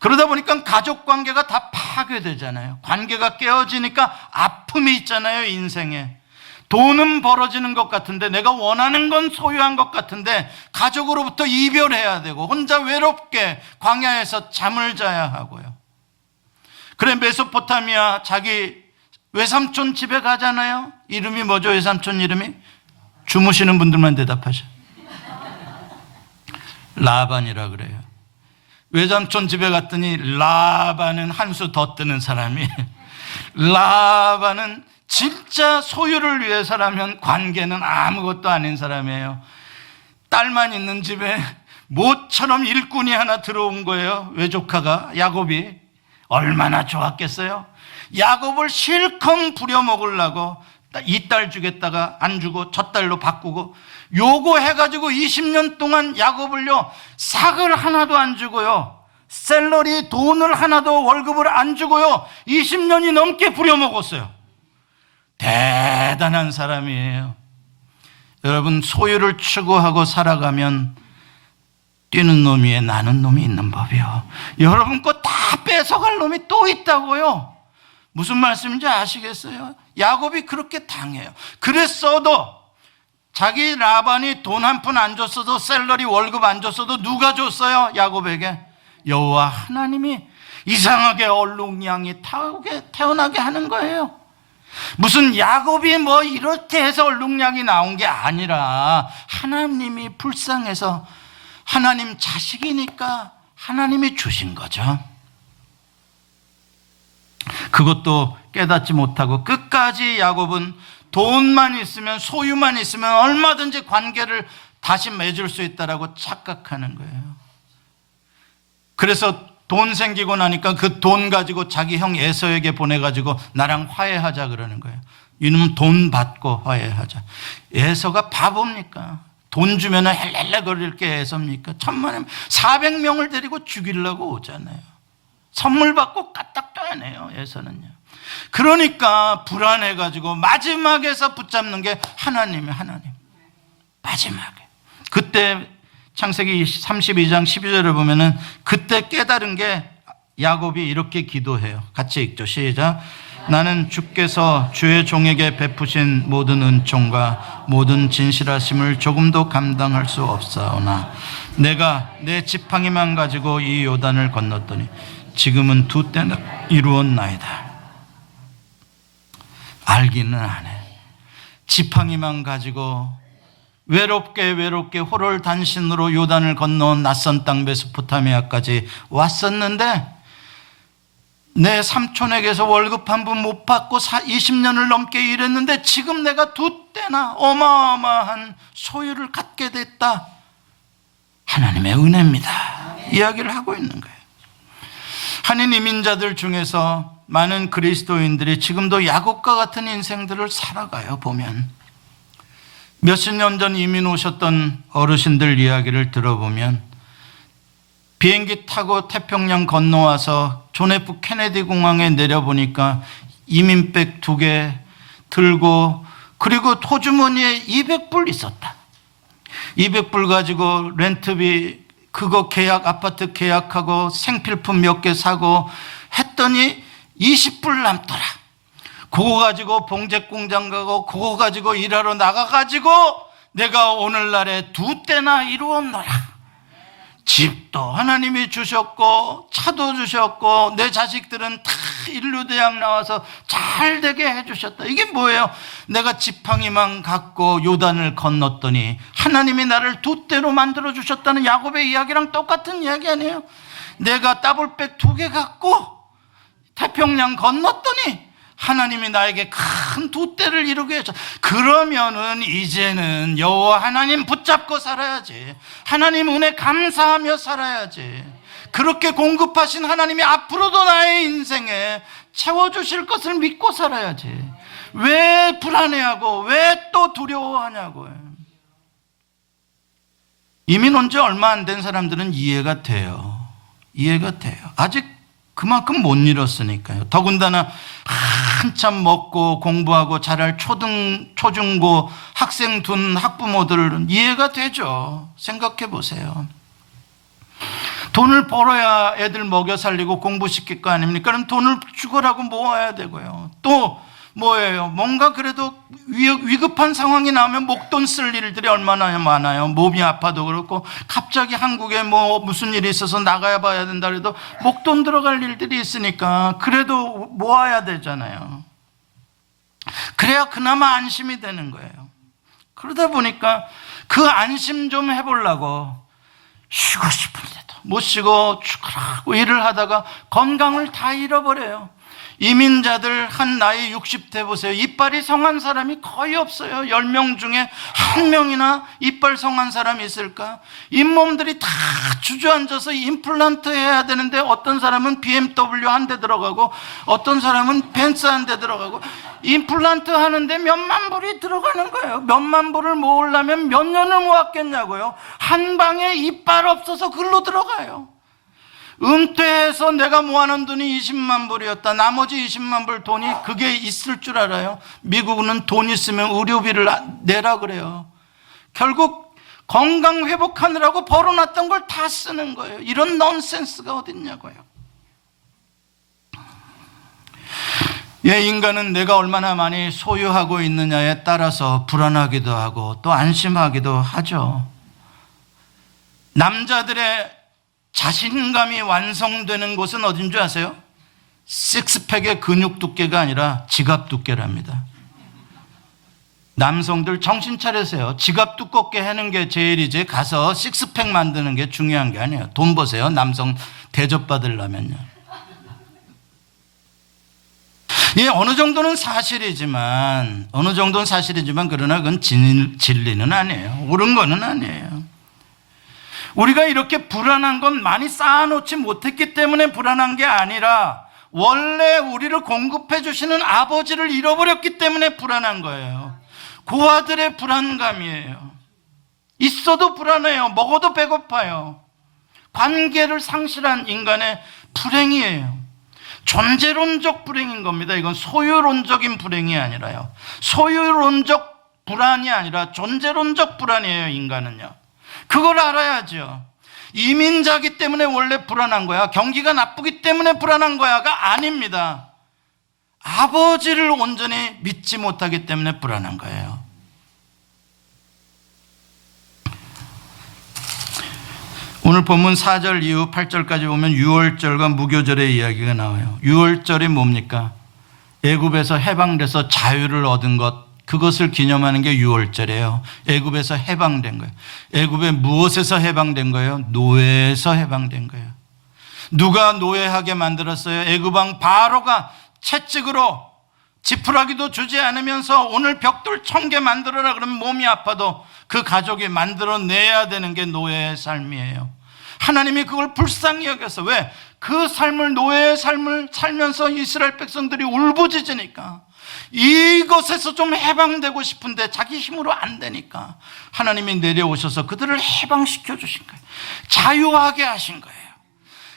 그러다 보니까 가족 관계가 다 파괴되잖아요. 관계가 깨어지니까 아픔이 있잖아요, 인생에. 돈은 벌어지는 것 같은데 내가 원하는 건 소유한 것 같은데 가족으로부터 이별해야 되고 혼자 외롭게 광야에서 잠을 자야 하고요. 그래 메소포타미아 자기 외삼촌 집에 가잖아요. 이름이 뭐죠? 외삼촌 이름이? 주무시는 분들만 대답하셔. 라반이라 그래요. 외삼촌 집에 갔더니 라반은 한 수 더 뜨는 사람이에요. 라반은 진짜 소유를 위해서라면 관계는 아무것도 아닌 사람이에요. 딸만 있는 집에 모처럼 일꾼이 하나 들어온 거예요. 외조카가 야곱이. 얼마나 좋았겠어요. 야곱을 실컷 부려먹으려고 이 딸 주겠다가 안 주고 저 딸로 바꾸고 요거해가지고 20년 동안 야곱을요 삭을 하나도 안 주고요 샐러리 돈을 하나도 월급을 안 주고요 20년이 넘게 부려먹었어요. 대단한 사람이에요. 여러분, 소유를 추구하고 살아가면 뛰는 놈 위에 나는 놈이 있는 법이요. 여러분 거 다 뺏어갈 놈이 또 있다고요. 무슨 말씀인지 아시겠어요? 야곱이 그렇게 당해요. 그랬어도 자기 라반이 돈 한 푼 안 줬어도 샐러리 월급 안 줬어도 누가 줬어요? 야곱에게 여호와 하나님이 이상하게 얼룩냥이 태어나게 하는 거예요. 무슨 야곱이 뭐 이렇게 해서 얼룩냥이 나온 게 아니라 하나님이 불쌍해서 하나님 자식이니까 하나님이 주신 거죠. 그것도 깨닫지 못하고 끝까지 야곱은 돈만 있으면 소유만 있으면 얼마든지 관계를 다시 맺을 수 있다라고 착각하는 거예요. 그래서 돈 생기고 나니까 그 돈 가지고 자기 형 에서에게 보내가지고 나랑 화해하자 그러는 거예요. 이놈 돈 받고 화해하자. 에서가 바보입니까? 돈 주면 헬렐레 거릴 게 에서입니까? 1000만원 400명을 데리고 죽이려고 오잖아요. 선물 받고 까딱 떠야네요, 에서는요. 그러니까 불안해가지고 마지막에서 붙잡는 게 하나님이에요. 하나님. 마지막에. 그때 창세기 32장 12절을 보면은 그때 깨달은 게 야곱이 이렇게 기도해요. 같이 읽죠. 시작. 나는 주께서 주의 종에게 베푸신 모든 은총과 모든 진실하심을 조금도 감당할 수 없사오나 내가 내 지팡이만 가지고 이 요단을 건넜더니 지금은 2때나 이루었나이다. 알기는 안 해. 지팡이만 가지고 외롭게 호롤단신으로 요단을 건너온 낯선 땅 메소포타미아까지 왔었는데 내 삼촌에게서 월급 한 푼 못 받고 20년을 넘게 일했는데 지금 내가 2때나 어마어마한 소유를 갖게 됐다. 하나님의 은혜입니다. 이야기를 하고 있는 거예요. 한인 이민자들 중에서 많은 그리스도인들이 지금도 야곱과 같은 인생들을 살아가요. 보면 몇십 년 전 이민 오셨던 어르신들 이야기를 들어보면 비행기 타고 태평양 건너와서 존 F 케네디 공항에 내려보니까 이민백 2개 들고 그리고 호주머니에 200불 있었다. 200불 가지고 렌트비 그거 아파트 계약하고 생필품 몇 개 사고 했더니 20불 남더라. 그거 가지고 봉제 공장 가고 그거 가지고 일하러 나가가지고 내가 오늘날에 2때나 이루었노라. 집도 하나님이 주셨고 차도 주셨고 내 자식들은 다 인류대학 나와서 잘 되게 해주셨다. 이게 뭐예요? 내가 지팡이만 갖고 요단을 건넜더니 하나님이 나를 2때로 만들어 주셨다는 야곱의 이야기랑 똑같은 이야기 아니에요? 내가 더블백 2개 갖고 태평양 건넜더니 하나님이 나에게 큰 2때를 이루게 해줘. 그러면은 이제는 여호와 하나님 붙잡고 살아야지. 하나님 은혜 감사하며 살아야지. 그렇게 공급하신 하나님이 앞으로도 나의 인생에 채워주실 것을 믿고 살아야지. 왜 불안해하고 왜 또 두려워하냐고요. 이민 온 지 얼마 안 된 사람들은 이해가 돼요. 이해가 돼요. 아직 그만큼 못 이뤘으니까요. 더군다나 한참 먹고 공부하고 자랄 초중고 학생 둔 학부모들은 이해가 되죠. 생각해 보세요. 돈을 벌어야 애들 먹여 살리고 공부시킬 거 아닙니까? 그럼 돈을 죽으라고 모아야 되고요. 또 뭐예요? 뭔가 그래도 위급한 상황이 나오면 목돈 쓸 일들이 얼마나 많아요. 몸이 아파도 그렇고 갑자기 한국에 뭐 무슨 일이 있어서 나가야 봐야 된다 그래도 목돈 들어갈 일들이 있으니까 그래도 모아야 되잖아요. 그래야 그나마 안심이 되는 거예요. 그러다 보니까 그 안심 좀 해보려고 쉬고 싶은데도 못 쉬고 죽으라고 일을 하다가 건강을 다 잃어버려요. 이민자들 한 나이 60대 보세요. 이빨이 성한 사람이 거의 없어요. 10명 중에 1명이나 이빨 성한 사람이 있을까? 잇몸들이 다 주저앉아서 임플란트 해야 되는데 어떤 사람은 BMW 한 대 들어가고 어떤 사람은 벤츠 한 대 들어가고 임플란트 하는데 몇만 불이 들어가는 거예요. 몇만 불을 모으려면 몇 년을 모았겠냐고요. 한 방에 이빨 없어서 글로 들어가요. 은퇴해서 내가 모아놓은 돈이 20만 불이었다. 나머지 20만 불 돈이 그게 있을 줄 알아요? 미국은 돈 있으면 의료비를 내라 그래요. 결국 건강 회복하느라고 벌어놨던 걸 다 쓰는 거예요. 이런 넌센스가 어딨냐고요. 예, 인간은 내가 얼마나 많이 소유하고 있느냐에 따라서 불안하기도 하고 또 안심하기도 하죠. 남자들의 자신감이 완성되는 곳은 어딘 줄 아세요? 식스팩의 근육 두께가 아니라 지갑 두께랍니다. 남성들 정신 차리세요. 지갑 두껍게 하는 게 제일이지 가서 식스팩 만드는 게 중요한 게 아니에요. 돈 버세요. 남성 대접받으려면요. 예, 어느 정도는 사실이지만 그러나 그건 진리는 아니에요. 옳은 거는 아니에요. 우리가 이렇게 불안한 건 많이 쌓아놓지 못했기 때문에 불안한 게 아니라 원래 우리를 공급해 주시는 아버지를 잃어버렸기 때문에 불안한 거예요. 고아들의 불안감이에요. 있어도 불안해요. 먹어도 배고파요. 관계를 상실한 인간의 불행이에요. 존재론적 불행인 겁니다. 이건 소유론적인 불행이 아니라요. 소유론적 불안이 아니라 존재론적 불안이에요. 인간은요. 그걸 알아야죠. 이민자기 때문에 원래 불안한 거야, 경기가 나쁘기 때문에 불안한 거야가 아닙니다. 아버지를 온전히 믿지 못하기 때문에 불안한 거예요. 오늘 본문 4절 이후 8절까지 보면 유월절과 무교절의 이야기가 나와요. 유월절이 뭡니까? 애굽에서 해방돼서 자유를 얻은 것, 그것을 기념하는 게 유월절이에요. 애굽에서 해방된 거예요. 애굽에 무엇에서 해방된 거예요? 노예에서 해방된 거예요. 누가 노예하게 만들었어요? 애굽 왕 바로가 채찍으로 지푸라기도 주지 않으면서 오늘 벽돌 1000개 만들어라 그러면 몸이 아파도 그 가족이 만들어내야 되는 게 노예의 삶이에요. 하나님이 그걸 불쌍히 여겨서, 왜? 그 삶을, 노예의 삶을 살면서 이스라엘 백성들이 울부짖으니까, 이것에서 좀 해방되고 싶은데 자기 힘으로 안 되니까 하나님이 내려오셔서 그들을 해방시켜 주신 거예요. 자유하게 하신 거예요.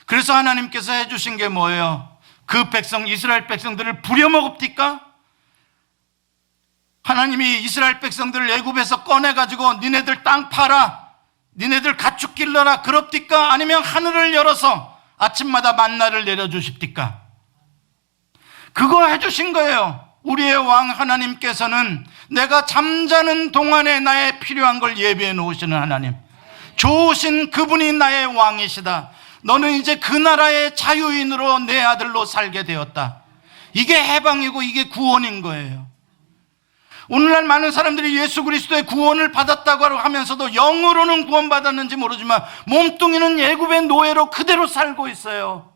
그래서 하나님께서 해주신 게 뭐예요? 그 백성, 이스라엘 백성들을 부려먹읍니까? 하나님이 이스라엘 백성들을 애굽에서 꺼내가지고 니네들 땅 팔아, 니네들 가축 길러라 그럽니까? 아니면 하늘을 열어서 아침마다 만나를 내려주십니까? 그거 해주신 거예요. 우리의 왕 하나님께서는 내가 잠자는 동안에 나의 필요한 걸 예비해 놓으시는 하나님, 좋으신 그분이 나의 왕이시다. 너는 이제 그 나라의 자유인으로 내 아들로 살게 되었다. 이게 해방이고 이게 구원인 거예요. 오늘날 많은 사람들이 예수 그리스도의 구원을 받았다고 하면서도 영으로는 구원받았는지 모르지만 몸뚱이는 애굽의 노예로 그대로 살고 있어요.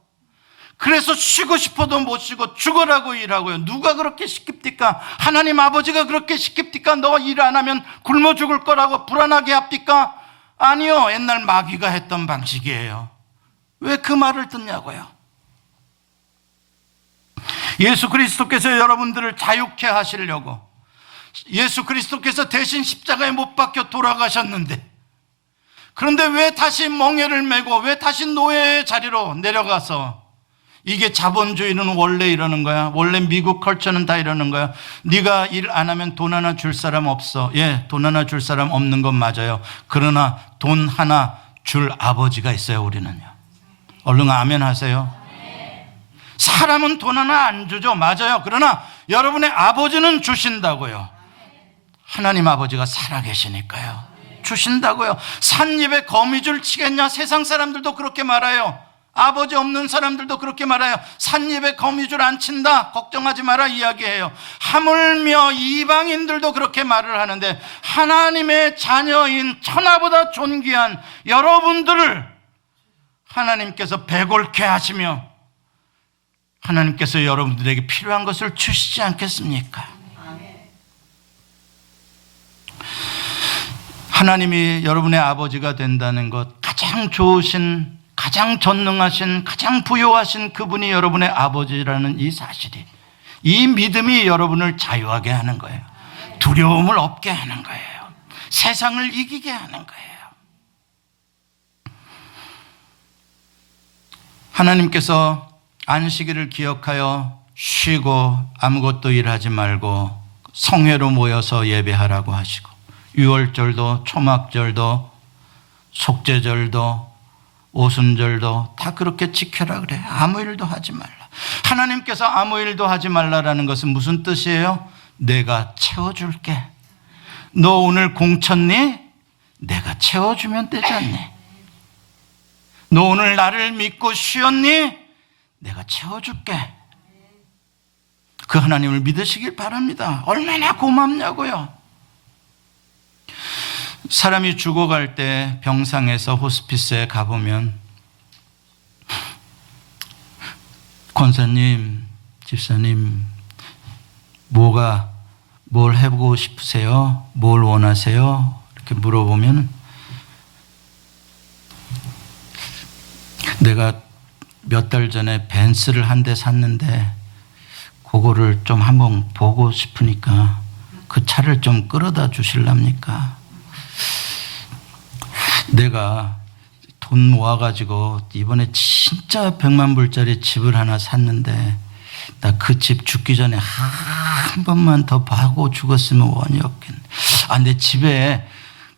그래서 쉬고 싶어도 못 쉬고 죽으라고 일하고요. 누가 그렇게 시킵니까? 하나님 아버지가 그렇게 시킵니까? 너 일 안 하면 굶어 죽을 거라고 불안하게 합니까? 아니요, 옛날 마귀가 했던 방식이에요. 왜 그 말을 듣냐고요? 예수 그리스도께서 여러분들을 자유케 하시려고, 예수 그리스도께서 대신 십자가에 못 박혀 돌아가셨는데, 그런데 왜 다시 멍에를 메고 왜 다시 노예의 자리로 내려가서, 이게 자본주의는 원래 이러는 거야. 원래 미국 컬처는 다 이러는 거야. 네가 일 안 하면 돈 하나 줄 사람 없어. 예, 돈 하나 줄 사람 없는 건 맞아요. 그러나 돈 하나 줄 아버지가 있어요. 우리는요. 얼른 아멘 하세요. 사람은 돈 하나 안 주죠. 맞아요. 그러나 여러분의 아버지는 주신다고요. 하나님 아버지가 살아계시니까요. 주신다고요. 삿입에 거미줄 치겠냐? 세상 사람들도 그렇게 말해요. 아버지 없는 사람들도 그렇게 말해요. 삿입에 거미줄 안 친다, 걱정하지 마라 이야기해요. 하물며 이방인들도 그렇게 말을 하는데, 하나님의 자녀인 천하보다 존귀한 여러분들을 하나님께서 배골케 하시며 하나님께서 여러분들에게 필요한 것을 주시지 않겠습니까? 하나님이 여러분의 아버지가 된다는 것, 가장 좋으신, 가장 전능하신, 가장 부요하신 그분이 여러분의 아버지라는 이 사실이, 이 믿음이 여러분을 자유하게 하는 거예요. 두려움을 없게 하는 거예요. 세상을 이기게 하는 거예요. 하나님께서 안식일을 기억하여 쉬고 아무것도 일하지 말고 성회로 모여서 예배하라고 하시고, 유월절도 초막절도 속죄절도 오순절도 다 그렇게 지켜라 그래요. 아무 일도 하지 말라. 하나님께서 아무 일도 하지 말라라는 것은 무슨 뜻이에요? 내가 채워줄게. 너 오늘 공쳤니? 내가 채워주면 되지 않니? 너 오늘 나를 믿고 쉬었니? 내가 채워줄게. 그 하나님을 믿으시길 바랍니다. 얼마나 고맙냐고요. 사람이 죽어갈 때 병상에서 호스피스에 가보면, 권사님, 집사님, 뭘 해보고 싶으세요? 뭘 원하세요? 이렇게 물어보면 내가 몇 달 전에 벤츠를 한 대 샀는데 그거를 좀 한번 보고 싶으니까 그 차를 좀 끌어다 주실랍니까? 내가 돈 모아가지고 이번에 진짜 100만 불짜리 집을 하나 샀는데 나 그 집 죽기 전에 한 번만 더 봐고 죽었으면 원이 없겠네. 내 집에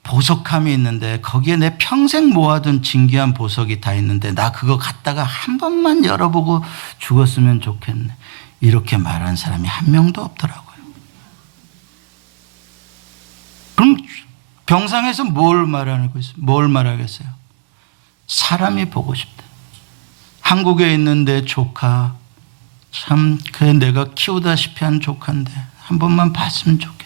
보석함이 있는데 거기에 내 평생 모아둔 진귀한 보석이 다 있는데 나 그거 갖다가 한 번만 열어보고 죽었으면 좋겠네. 이렇게 말한 사람이 한 명도 없더라고요. 그럼 병상에서 뭘 말하겠어요? 사람이 보고 싶다. 한국에 있는 내 조카, 참 그래 내가 키우다시피 한 조카인데 한 번만 봤으면 좋겠다.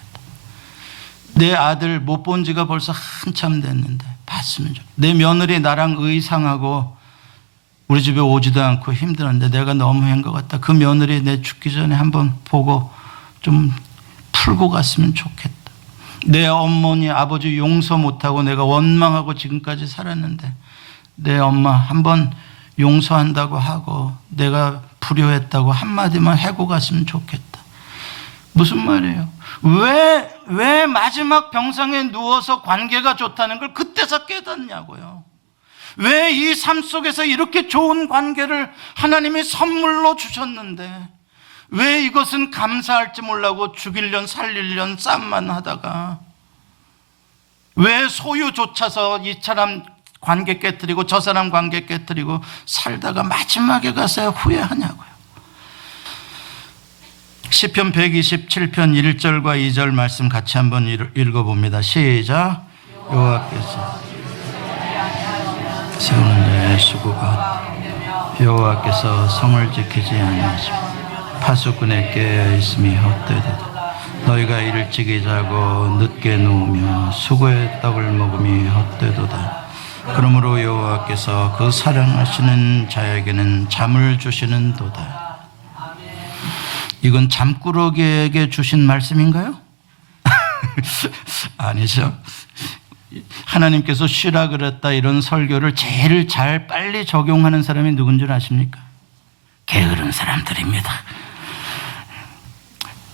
내 아들 못 본 지가 벌써 한참 됐는데 봤으면 좋겠다. 내 며느리 나랑 의상하고 우리 집에 오지도 않고 힘들었는데 내가 너무 한 것 같다. 그 며느리 내 죽기 전에 한번 보고 좀 풀고 갔으면 좋겠다. 내 어머니 아버지 용서 못하고 내가 원망하고 지금까지 살았는데 내 엄마 한번 용서한다고 하고 내가 불효했다고 한마디만 해고 갔으면 좋겠다. 무슨 말이에요? 왜 마지막 병상에 누워서 관계가 좋다는 걸 그때서 깨닫냐고요. 왜 이 삶 속에서 이렇게 좋은 관계를 하나님이 선물로 주셨는데 왜 이것은 감사할지 몰라고 죽일련 살릴련 싸움만 하다가 왜 소유조차서 이 사람 관계 깨뜨리고 저 사람 관계 깨뜨리고 살다가 마지막에 가서 후회하냐고요. 시편 127편 1절과 2절 말씀 같이 한번 읽어봅니다. 시작. 여호와께서 세우는 자의 수고가 여호와께서 성을 지키지 아니하시고 파수꾼에 깨어 있음이 헛되도다. 너희가 일찍이 자고 늦게 누우며 수고의 떡을 먹음이 헛되도다. 그러므로 여호와께서 그 사랑하시는 자에게는 잠을 주시는도다. 이건 잠꾸러기에게 주신 말씀인가요? 아니죠. 하나님께서 쉬라 그랬다 이런 설교를 제일 잘 빨리 적용하는 사람이 누군 줄 아십니까? 게으른 사람들입니다.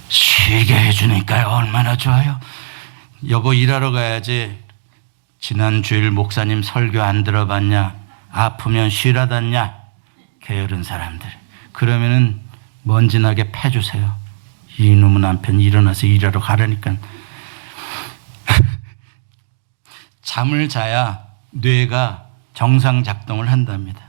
쉬게 해주니까 얼마나 좋아요. 여보 일하러 가야지. 지난 주일 목사님 설교 안 들어봤냐? 아프면 쉬라단냐? 게으른 사람들. 그러면은 먼지나게 패주세요. 이놈의 남편 일어나서 일하러 가라니까. 잠을 자야 뇌가 정상 작동을 한답니다.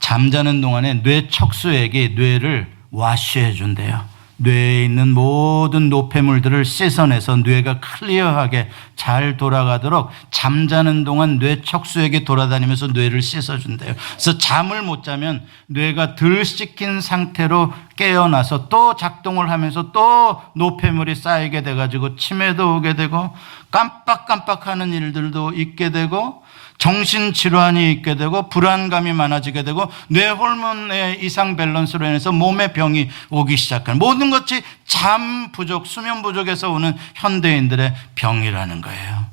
잠자는 동안에 뇌 척수액이 뇌를 와쉬해 준대요. 뇌에 있는 모든 노폐물들을 씻어내서 뇌가 클리어하게 잘 돌아가도록 잠자는 동안 뇌 척수액이 돌아다니면서 뇌를 씻어준대요. 그래서 잠을 못 자면 뇌가 덜 씻긴 상태로 깨어나서 또 작동을 하면서 또 노폐물이 쌓이게 돼가지고 치매도 오게 되고 깜빡깜빡하는 일들도 있게 되고 정신질환이 있게 되고 불안감이 많아지게 되고 뇌 호르몬의 이상 밸런스로 인해서 몸에 병이 오기 시작하는 모든 것이 잠 부족, 수면 부족에서 오는 현대인들의 병이라는 거예요.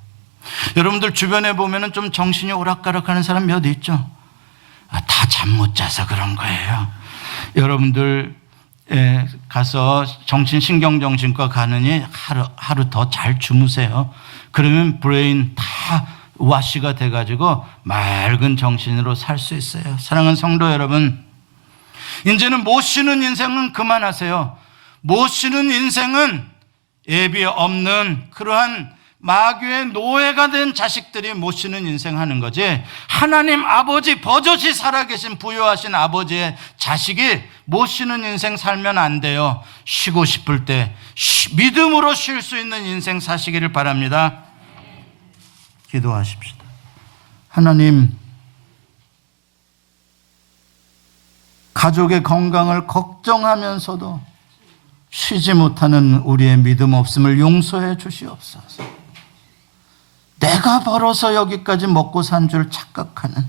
여러분들 주변에 보면 좀 정신이 오락가락하는 사람 몇 있죠? 다 잠 못 자서 그런 거예요. 여러분들 가서 정신신경정신과 가느니 하루 더 잘 주무세요. 그러면 브레인 다 와시가 돼가지고 맑은 정신으로 살 수 있어요. 사랑하는 성도 여러분, 이제는 못 쉬는 인생은 그만하세요. 못 쉬는 인생은 예비 없는 그러한 마귀의 노예가 된 자식들이 못 쉬는 인생 하는 거지, 하나님 아버지 버젓이 살아계신 부유하신 아버지의 자식이 못 쉬는 인생 살면 안 돼요. 쉬고 싶을 때 믿음으로 쉴 수 있는 인생 사시기를 바랍니다. 기도하십시다. 하나님, 가족의 건강을 걱정하면서도 쉬지 못하는 우리의 믿음 없음을 용서해 주시옵소서. 내가 벌어서 여기까지 먹고 산 줄 착각하는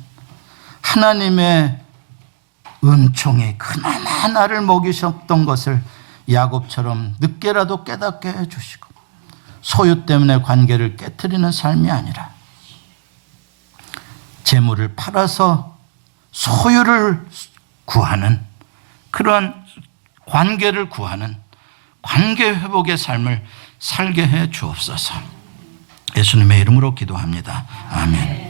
하나님의 은총이 그나마 나를 먹이셨던 것을 야곱처럼 늦게라도 깨닫게 해주시고 소유 때문에 관계를 깨트리는 삶이 아니라 재물을 팔아서 소유를 구하는 그러한 관계를 구하는 관계 회복의 삶을 살게 해 주옵소서. 예수님의 이름으로 기도합니다. 아멘.